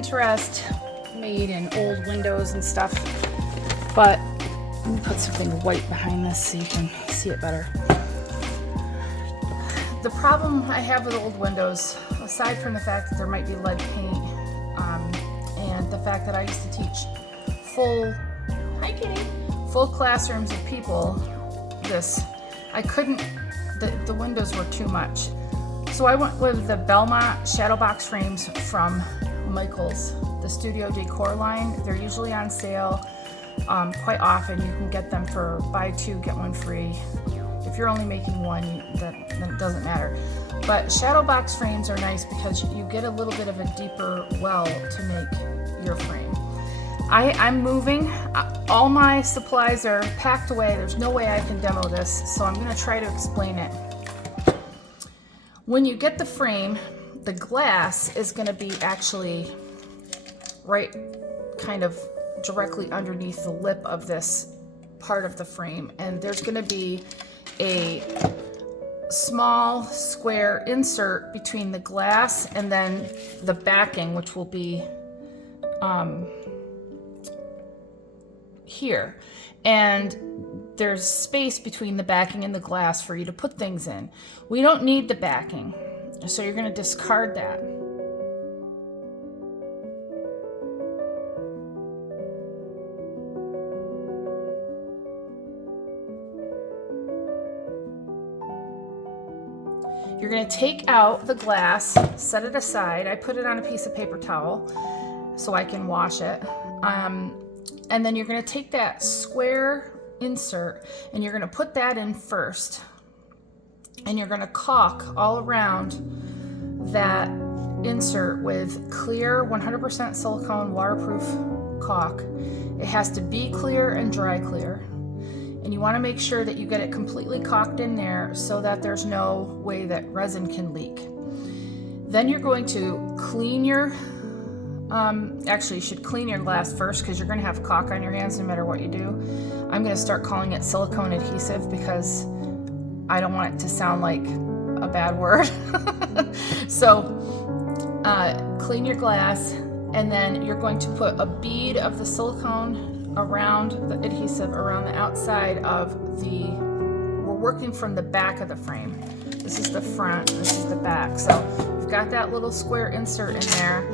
Pinterest made in old windows and stuff, but let me put something white behind this so you can see it better. The problem I have with old windows, aside from the fact that there might be lead paint, and the fact that I used to teach full classrooms of people I couldn't, the windows were too much. So I went with the Belmont shadow box frames from Michaels, the Studio Decor line. They're usually on sale quite often. You can get them for buy two, get one free. If you're only making one, then it doesn't matter. But shadow box frames are nice because you get a little bit of a deeper well to make your frame. I'm moving. All my supplies are packed away. There's no way I can demo this, so I'm going to try to explain it. When you get the frame, the glass is going to be actually right kind of directly underneath the lip of this part of the frame, and there's going to be a small square insert between the glass and then the backing, which will be here. And there's space between the backing and the glass for you to put things in. We don't need the backing, so you're going to discard that. You're going to take out the glass, set it aside. I put it on a piece of paper towel so I can wash it. And then you're going to take that square insert and you're going to put that in first. And you're going to caulk all around that insert with clear 100% silicone waterproof caulk. It has to be clear and dry clear. And you want to make sure that you get it completely caulked in there so that there's no way that resin can leak. Then you're going to clean your, actually you should clean your glass first because you're going to have caulk on your hands no matter what you do. I'm going to start calling it silicone adhesive because I don't want it to sound like a bad word. So clean your glass, and then you're going to put a bead of the silicone around the adhesive around the outside of we're working from the back of the frame. This is the front, this is the back. So you've got that little square insert in there,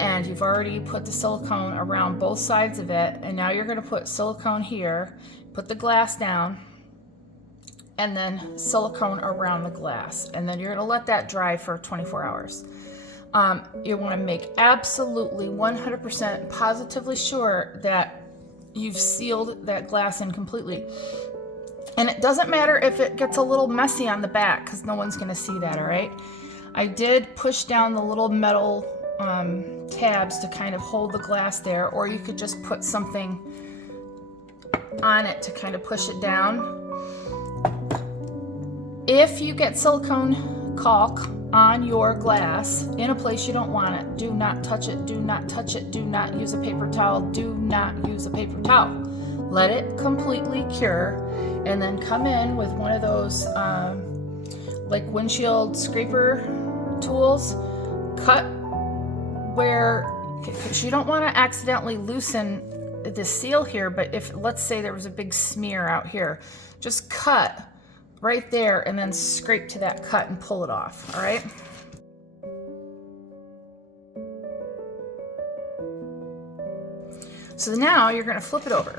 and you've already put the silicone around both sides of it, and now you're going to put silicone here, put the glass down, and then silicone around the glass, and then you're going to let that dry for 24 hours. You want to make absolutely 100% positively sure that you've sealed that glass in completely. And it doesn't matter if it gets a little messy on the back because no one's going to see that, all right? I did push down the little metal tabs to kind of hold the glass there, or you could just put something on it to kind of push it down. If you get silicone caulk on your glass in a place you don't want it, do not touch it, do not touch it, do not use a paper towel, do not use a paper towel. Let it completely cure, and then come in with one of those like windshield scraper tools. Cut where, because you don't want to accidentally loosen the seal here, but if, let's say there was a big smear out here, just cut right there and then scrape to that cut and pull it off, all right? So now you're going to flip it over.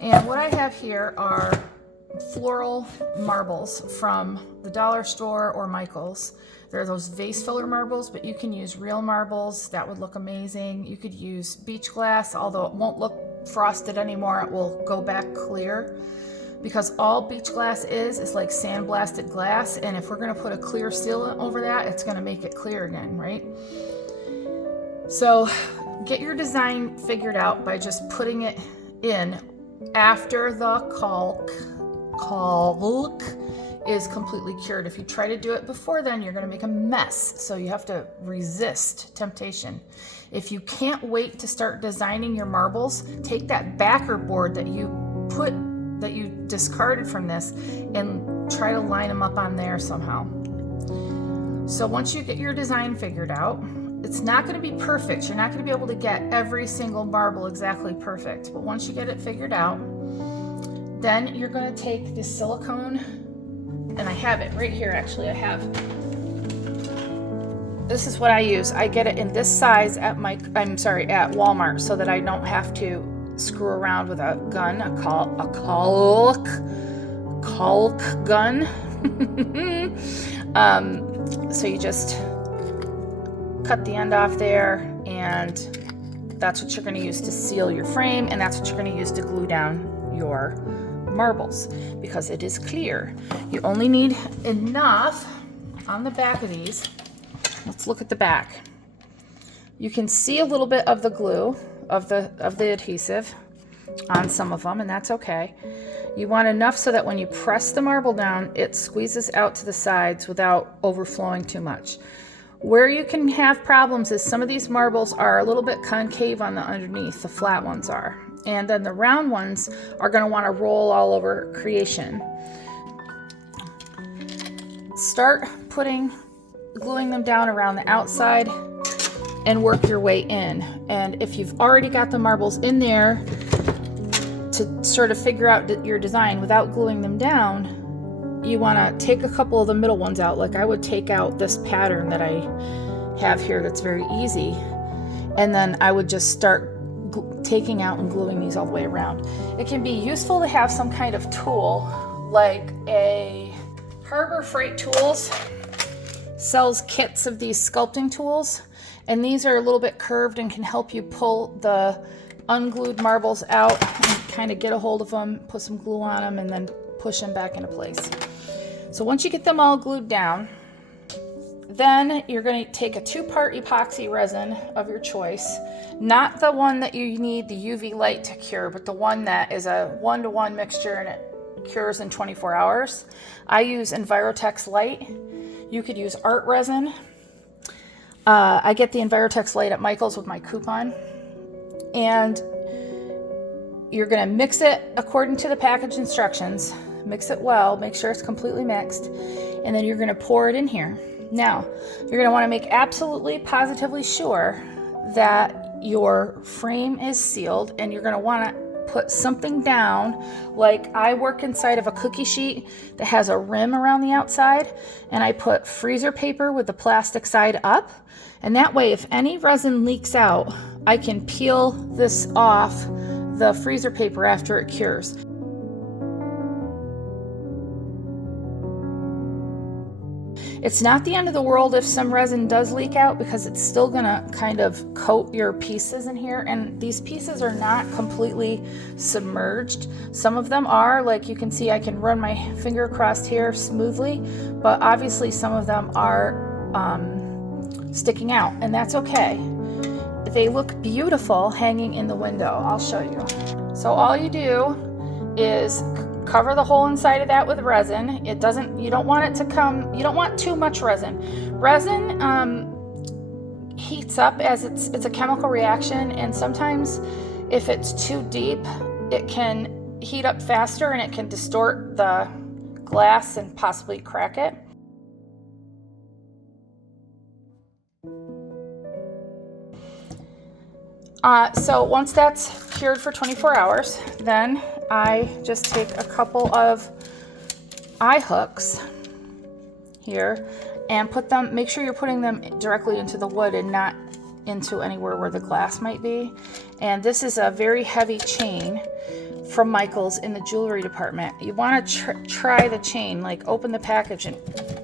And what I have here are floral marbles from the dollar store or Michaels. They're those vase filler marbles, but you can use real marbles. That would look amazing. You could use beach glass, although it won't look frosted anymore. It will go back clear, because all beach glass is like sandblasted glass. And if we're going to put a clear sealant over that, it's going to make it clear again, right? So get your design figured out by just putting it in after the caulk is completely cured. If you try to do it before then, you're going to make a mess. So you have to resist temptation. If you can't wait to start designing your marbles, take that backer board that you discarded from this and try to line them up on there somehow. So once you get your design figured out, it's not going to be perfect. You're not going to be able to get every single marble exactly perfect. But once you get it figured out, then you're going to take this silicone, and I have it right here actually. This is what I use. I get it in this size at Walmart so that I don't have to screw around with a gun, a caulk gun. So you just cut the end off there, and that's what you're going to use to seal your frame, and that's what you're going to use to glue down your marbles, because it is clear. You only need enough on the back of these. Let's look at the back. You can see a little bit of the glue, of the adhesive on some of them, and that's okay. You want enough so that when you press the marble down, it squeezes out to the sides without overflowing too much. Where you can have problems is some of these marbles are a little bit concave on the underneath, the flat ones are. And then the round ones are going to want to roll all over creation. Start gluing them down around the outside and work your way in. And if you've already got the marbles in there to sort of figure out your design without gluing them down, you want to take a couple of the middle ones out. Like I would take out this pattern that I have here that's very easy, and then I would just start taking out and gluing these all the way around. It can be useful to have some kind of tool, like a Harbor Freight Tools sells kits of these sculpting tools, and these are a little bit curved and can help you pull the unglued marbles out and kind of get a hold of them, put some glue on them, and then push them back into place. So once you get them all glued down, then you're going to take a 2-part epoxy resin of your choice, not the one that you need the UV light to cure, but the one that is a 1-to-1 mixture and it cures in 24 hours. I use Envirotex Light. You could use art resin. I get the Envirotex Light at Michael's with my coupon. And you're going to mix it according to the package instructions. Mix it well, make sure it's completely mixed, and then you're going to pour it in here. Now, you're going to want to make absolutely positively sure that your frame is sealed, and you're going to want to put something down. Like I work inside of a cookie sheet that has a rim around the outside, and I put freezer paper with the plastic side up, and that way if any resin leaks out, I can peel this off the freezer paper after it cures. It's not the end of the world if some resin does leak out, because it's still gonna kind of coat your pieces in here, and these pieces are not completely submerged. Some of them are, like you can see I can run my finger across here smoothly, but obviously some of them are sticking out, and that's okay. They look beautiful hanging in the window. I'll show you. So all you do is cover the whole inside of that with resin. You don't want too much resin. Resin heats up as it's a chemical reaction, and sometimes if it's too deep, it can heat up faster and it can distort the glass and possibly crack it. So once that's cured for 24 hours, then I just take a couple of eye hooks here and make sure you're putting them directly into the wood and not into anywhere where the glass might be. And this is a very heavy chain from Michael's in the jewelry department. You want to try the chain, like open the package and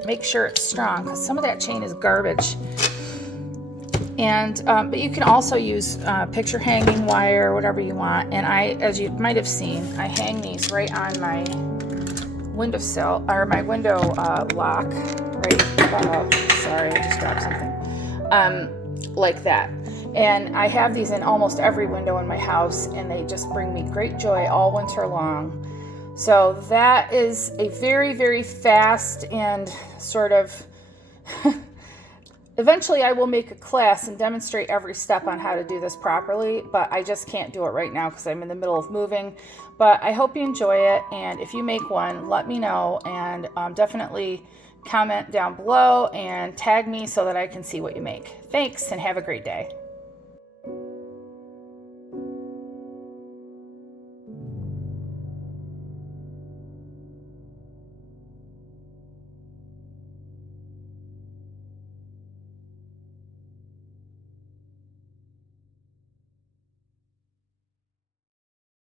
make sure it's strong, because some of that chain is garbage. And but you can also use picture hanging wire or whatever you want. And as you might have seen, I hang these right on my windowsill, or my window lock, right? Sorry, I just dropped something. Like that. And I have these in almost every window in my house, and they just bring me great joy all winter long. So that is a very, very fast and sort of Eventually I will make a class and demonstrate every step on how to do this properly, but I just can't do it right now because I'm in the middle of moving. But I hope you enjoy it, and if you make one, let me know, and definitely comment down below and tag me so that I can see what you make. Thanks, and have a great day.